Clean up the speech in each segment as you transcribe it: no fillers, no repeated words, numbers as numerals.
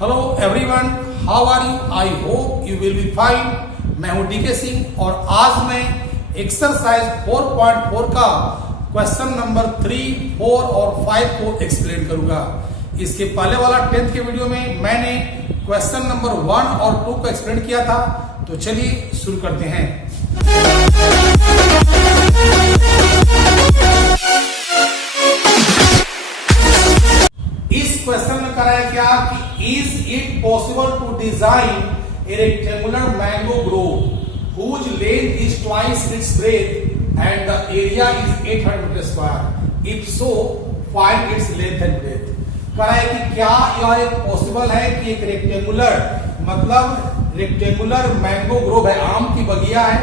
Hello everyone, how are you? I hope you will be fine. मैं हूं DK Singh और आज मैं एक्सरसाइज 4.4 का क्वेश्चन नंबर 3, 4 और 5 को एक्सप्लेन करूंगा। इसके पहले वाला 10th के वीडियो में मैंने क्वेश्चन नंबर 1 और 2 को एक्सप्लेन किया था। तो चलिए शुरू करते हैं। इस क्वेश्चन में कराया क्या कि is it possible to design a rectangular mango grove whose length is twice its breadth and the area is 800 metre square, if so find its length and breadth. कराया कि क्या यह एक पॉसिबल है कि एक रेक्टेंगुलर मतलब रेक्टेंगुलर मैंगो ग्रोव है, आम की बगिया है,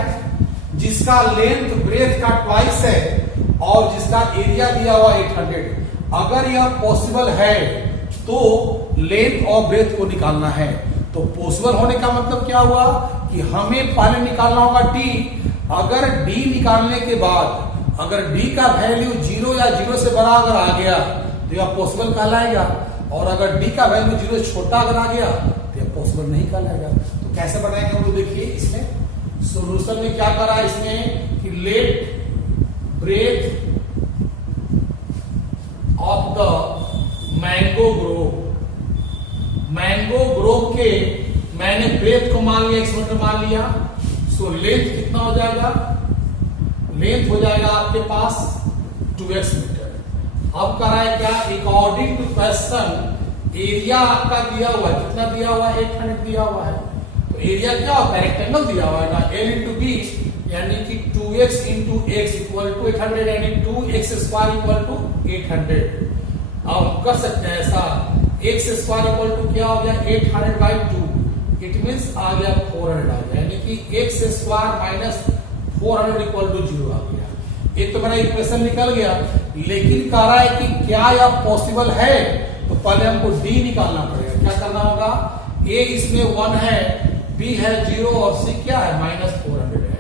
जिसका लेंथ ब्रेथ का ट्वाइस है और जिसका एरिया दिया हुआ 800। अगर यह पॉसिबल है तो लेंथ और ब्रेथ को निकालना है। तो पॉसिबल होने का मतलब क्या हुआ कि हमें पहले निकालना होगा डी। अगर डी निकालने के बाद अगर डी का वैल्यू 0 या 0 से बड़ा अगर आ गया तो यह पॉसिबल कहलाएगा, और अगर डी का वैल्यू 0 से छोटा अगर आ गया तो यह पॉसिबल नहीं कहलाएगा। तो कैसे बनाएंगे हम लोग? देखिए इसमें सोल्यूशन में क्या करा इसमें कि let breadth of the mango grove के मैंने ब्रेथ को मान लिया, 1 मीटर मान लिया। सो लेंथ कितना हो जाएगा? लेंथ हो जाएगा आपके पास 2x मीटर। अब करा है क्या? अकॉर्डिंग टू क्वेश्चन एरिया आपका दिया हुआ है, कितना दिया हुआ है? 800 दिया हुआ है। तो एरिया क्या होता है? रेक्टेंगल दिया हुआ है ना, l इंटू बी यानी कि 2x into x equal to 800 यानी 2x स्क्वायर इक्वल टू 800। अब कर सकते हैं ऐसा, x स्क्वायर इक्वल टू क्या हो गया? 800 बाई 2, इट मीन्स आ गया 400 आ गया, यानी कि x square minus 400 equal to 0 आ गया। एक तो मेरा इक्वेशन निकल गया, लेकिन कह रहा है कि क्या यह पॉसिबल है? तो पहले हमको d निकालना पड़ेगा। क्या करना होगा? a इसमें 1 है, b है 0 और c क्या है? माइनस 400 है।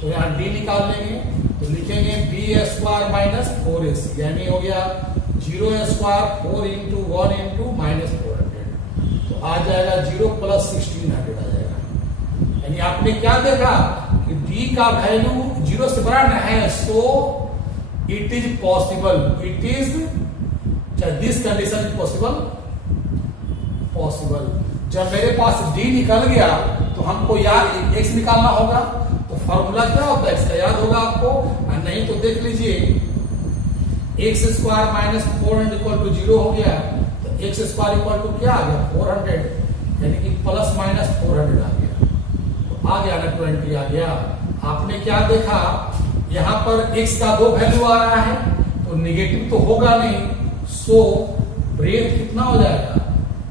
तो यहाँ d निकाल लेंगे तो लिखेंगे b स्क्वायर माइनस 4ac यानी हो गया 0 स्क्वायर 4 इंटू 1 इंटू माइनस 400। तो आ जाएगा 0 प्लस 1600 आ जाएगा। यानी आपने क्या देखा कि d का वैल्यू 0 से बड़ा न है, so it is possible, it is this condition is possible. जब मेरे पास d निकल गया तो हमको यार x निकालना होगा। तो फॉर्मूला क्या होता है इसका याद होगा आपको, नहीं तो देख लीजिए। x square minus 400 equal to 0 हो गया, तो x स्क्वायर इक्वल टू क्या आ गया? 400 यानी कि प्लस माइनस 400 आ गया। तो आ गया ना 20 आ गया। आपने क्या देखा यहाँ पर x का 2 वैल्यू आ रहा है तो निगेटिव तो होगा नहीं, सो ब्रेथ कितना हो जाएगा?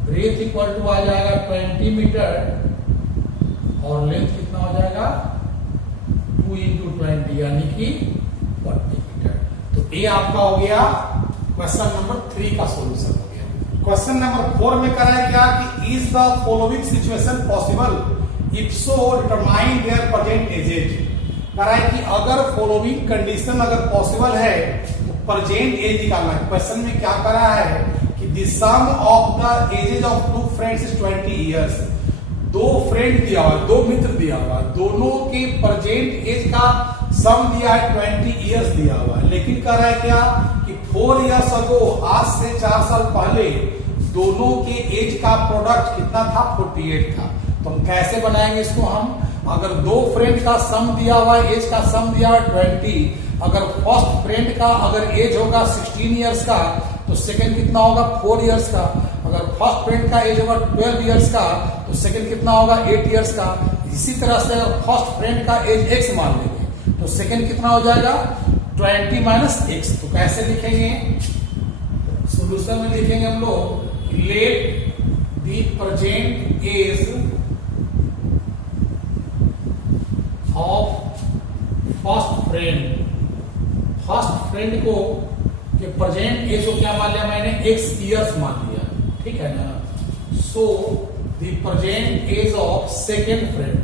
ब्रेथ इक्वल टू आ जाएगा 20 मीटर और लेंथ कितना हो जाएगा? 2 इंटू 20 यानी कि 40 मीटर। तो ये आपका हो गया क्वेश्चन नंबर 3 का सॉल्यूशन हो गया। क्वेश्चन नंबर 4 में कराया क्या कि is the following situation possible, if so determine there present edges. कराया कि अगर फॉलोइंग कंडीशन अगर पॉसिबल है तो प्रेजेंट एज निकालना है। क्वेश्चन में क्या करा है कि the sum of the ages of 2 friends is 20 years. 2 friend दिया हुआ, 2 मित्र दिया हुआ, दोनों के प्रेजेंट एज का सम दिया है 20 इयर्स दिया हुआ है। लेकिन कह रहा है क्या कि 4 इयर्स अगो, आज से 4 साल पहले दोनों के एज का प्रोडक्ट कितना था? 48 था। तो हम कैसे बनाएंगे इसको? हम अगर 2 फ्रेंड का सम दिया हुआ है, एज का सम दिया हुआ है 20, अगर फर्स्ट फ्रेंड का अगर एज होगा 16 इयर्स का तो सेकंड कितना होगा? 4 इयर्स का। अगर फर्स्ट फ्रेंड का एज होगा 12 इयर्स का तो सेकंड कितना होगा? 8 इयर्स का। इसी तरह से अगर फर्स्ट फ्रेंड का एज x मान लेंगे तो सेकंड कितना हो जाएगा? 20 माइनस x। तो कैसे लिखेंगे? सॉल्यूशन में लिखेंगे हम लोग let the present age of first friend को के प्रेजेंट एज को क्या मान लिया मैंने? x इयर्स मान लिया, ठीक है ना। So the present age of second friend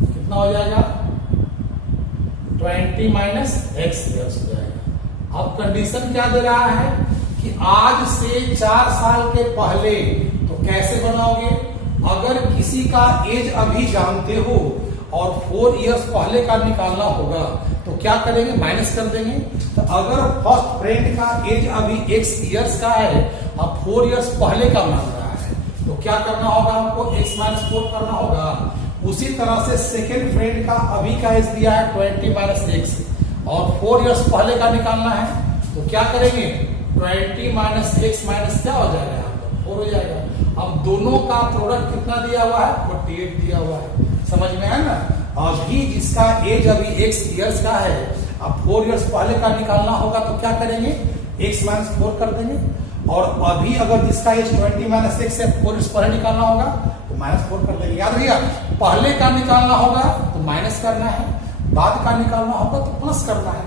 कितना हो जाएगा? 20 माइनस x इयर्स हो जाएगा। अब कंडीशन क्या दे रहा है कि आज से 4 साल के पहले, तो कैसे बना अगर किसी का एज अभी जानते हो और 4 इयर्स पहले का निकालना होगा तो क्या करेंगे, माइनस कर देंगे। तो अगर फर्स्ट फ्रेंड का एज अभी x इयर्स का है और 4 इयर्स पहले का मान रहा है तो क्या करना होगा, हमको x माइनस 4 करना होगा। उसी तरह से सेकेंड फ्रेंड का अभी का एज दिया है 20 माइनस x और 4 इयर्स पहले का निकालना है तो क्या करेंगे, 20 माइनस x माइनस क्या हो जाएगा, 4 हो जाएगा। अब दोनों का प्रोडक्ट कितना दिया हुआ है, 48 दिया हुआ है। समझ में आया ना। अभी जिसका एज अभी x इयर्स का है, अब 4 इयर्स पहले का निकालना होगा तो क्या करेंगे, x माइनस 4 कर देंगे। और अभी अगर जिसका एज 20 माइनस x है, 4 इयर्स पहले निकालना होगा तो माइनस 4 कर देंगे। याद रखिएगा, पहले का निकालना होगा तो माइनस करना है, बाद का निकालना होगा तो प्लस करना है।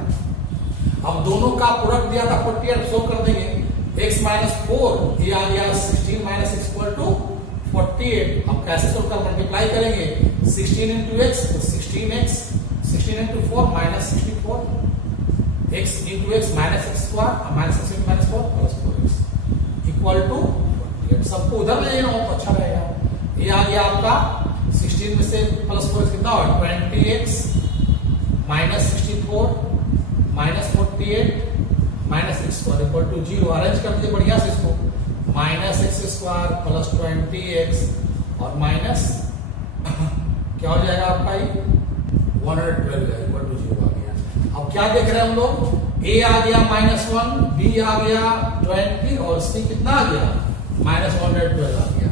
अब दोनों का प्रोडक्ट दिया था 48, सो कर देंगे x माइनस 4, ये आ गया 16 माइनस x इक्वल टू 48। अब कैसे सोल्व कर, मल्टीप्लाई करेंगे 16 इंटू एक्स तो 16x, 16 into 4 minus 64, x into x minus x square minus x into minus 4 plus 4x equal to 48। सबको उधर ले जाना हो तो अच्छा रहेगा। ये आ गया आपका 16 में से प्लस 4 कितना होगा, 20x minus 64 minus 48 minus x square equal to 0। Arrange कर दीजिए बढ़िया से इसको, minus x square plus 20x और माइनस क्या हो जाएगा आपका, ये 112 इक्वल टू 0 आ गया। अब क्या देख रहे हैं हम लोग, a आ गया -1, b आ गया 20 और c कितना आ गया, -112 आ गया।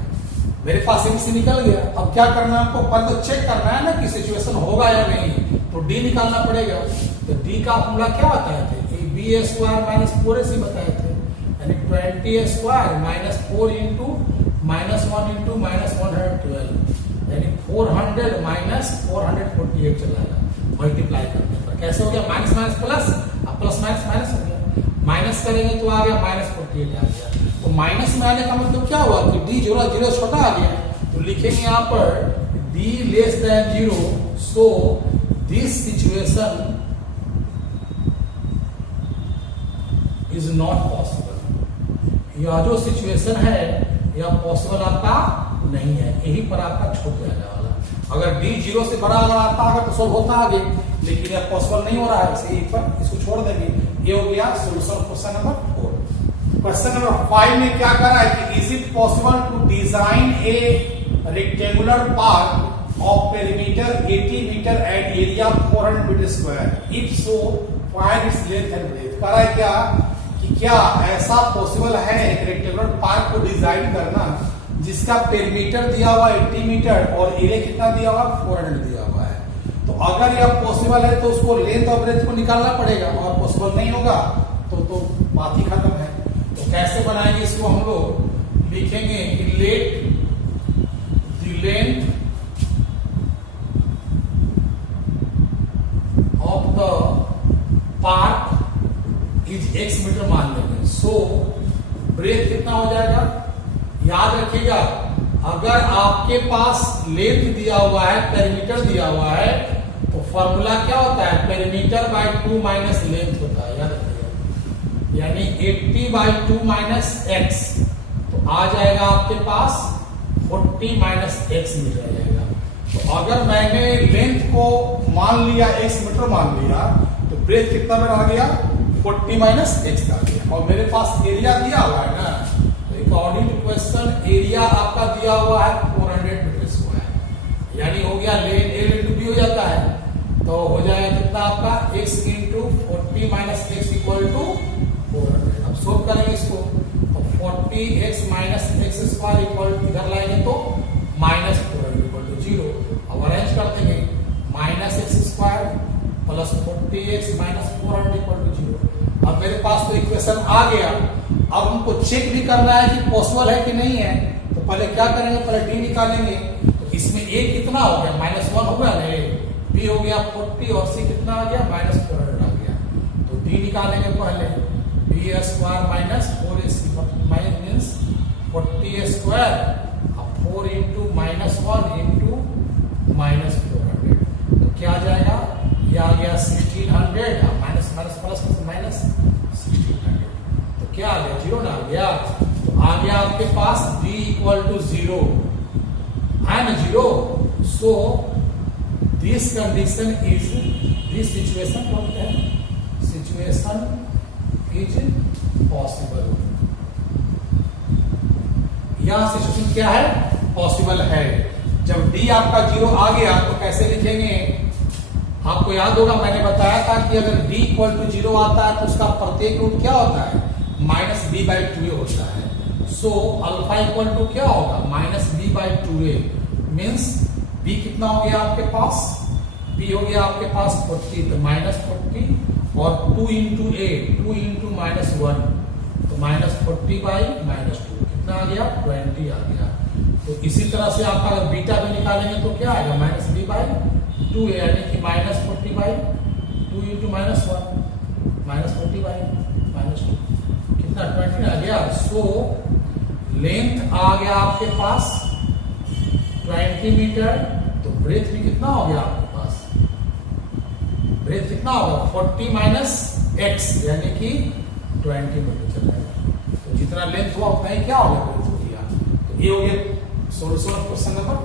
मेरे पास इनसे निकल गया। अब क्या करना है आपको, पहले तो चेक करना है ना कि सिचुएशन होगा या नहीं, तो d निकालना पड़ेगा। तो d का फॉर्मूला क्या बताए थे, b स्क्वायर माइनस 4ac बताए थे, यानी 20 स्क्वायर माइनस 4 इंटू -1 इंटू -112 यानी 400 माइनस 448 चलाएगा मल्टीप्लाई करने पर। कैसे हो गया, माइनस माइनस प्लस, अब प्लस माइनस माइनस हो गया, माइनस करेंगे तो आ गया -48 आ गया। तो माइनस में आने का मतलब क्या हुआ कि d जोड़ा 0 छोटा आ गया, तो लिखेंगे यहाँ पर d less than 0, so this situation is not possible. यह जो सिचुएशन है यह पॉसिबल आपका नहीं है, यही पर आपका छूट जाने वाला। अगर d 0 से बड़ा अगर आता है तो सोल्व होता आगे, लेकिन यह पॉसिबल नहीं हो रहा है, इसे यहीं पर इसको छोड़ देंगे। ये हो गया solution question number 4। Question number 5 में क्या कर रहा है कि is it possible to design a rectangular park of perimeter 80 metre at area 400 metre square, if so find its length and breadth. कर रहा है क्या कि क्या ऐसा पॉसिबल है एक रेक्टेंगुलर पार्क को डिजाइन करना जिसका पेरीमीटर दिया हुआ 80 मीटर और एरिया कितना दिया हुआ 400 दिया हुआ है। तो अगर यह पॉसिबल है तो उसको लेंथ और ब्रेथ को निकालना पड़ेगा, और पॉसिबल नहीं होगा तो बात ही खत्म है। तो कैसे बनाएंगे इसको, हम लोग लिखेंगे कि let the length of the park is x metre मान लेंगे, सो ब्रेथ कितना हो जाएगा। याद रखिएगा, अगर आपके पास लेंथ दिया हुआ है, पेरीमीटर दिया हुआ है, तो फॉर्मूला क्या होता है, पेरीमीटर बाय 2 माइनस लेंथ होता है। याद रखिएगा, यानी 80 बाय 2 माइनस x, तो आ जाएगा आपके पास 40 माइनस x मीटर आ जाएगा। तो अगर मैंने लेंथ को मान लिया x मीटर मान लिया, तो ब्रेथ कितना मेरा आ गया 40 माइनस x का आ गया। और मेरे पास एरिया दिया हुआ है ना, अकॉर्डिंग टू क्वेश्चन एरिया आपका दिया हुआ है 400 मीटर स्क्वायर, यानी हो गया लेन एल इंटू बी हो जाता है, तो हो जाएगा कितना आपका x into 40 minus x equal to 400। अब सोल्व करेंगे इसको, तो 40x minus x square equal इधर लाएंगे तो माइनस 400 इक्वल टू 0। अब अरेंज कर देंगे, minus x square plus 40x minus 400 equal to 0। अब मेरे पास तो इक्वेशन आ गया। अब हमको चेक भी करना है कि पॉसिबल है कि नहीं है, तो पहले क्या करेंगे, पहले डी निकालेंगे। तो इसमें ए कितना हो गया, -1 हो गया ना, बी हो गया 40 और सी कितना आ गया -400 आ गया। तो डी निकालेंगे पहले, B square minus 4ac means 40 square, अब 4 इंटू -1 इंटू -400, तो क्या आ जाएगा, ये आ गया 1600, माइनस माइनस प्लस माइनस 1600, तो क्या आ गया 0 ना आ गया। तो आ गया आपके पास d इक्वल टू 0, है ना 0। So this condition is, this situation बोलते हैं, सिचुएशन इज पॉसिबल। यह सिचुएशन क्या है, पॉसिबल है। जब डी आपका 0 आ गया तो कैसे लिखेंगे, आपको याद होगा मैंने बताया था कि अगर d इक्वल टू 0 आता है तो उसका प्रत्येक रूट क्या होता है, -b/2a होता है। सो अल्फा इक्वल टू क्या होगा, -b/2a। मीन्स b कितना हो गया आपके पास, b हो गया आपके पास 40, तो -40 और 2 इंटू a, 2 इंटू -1 तो -40/-2 कितना आ गया, 20 आ गया। तो इसी तरह से आप अगर बीटा भी निकालेंगे तो क्या आएगा, -b/2a, यानी कि -40/2 इंटू -1, -40/-2 कितना 20 आ गया। सो लेंथ आ गया आपके पास 20 मीटर, तो ब्रेथ भी कितना हो गया आपके पास, ब्रेथ कितना होगा 40 माइनस x यानी कि 20 मीटर चलेगा। तो जितना लेंथ हुआ उतना ही क्या हो गया, ब्रेथ हो गया। तो ये हो गया सोल्यूशन ऑफ क्वेश्चन नंबर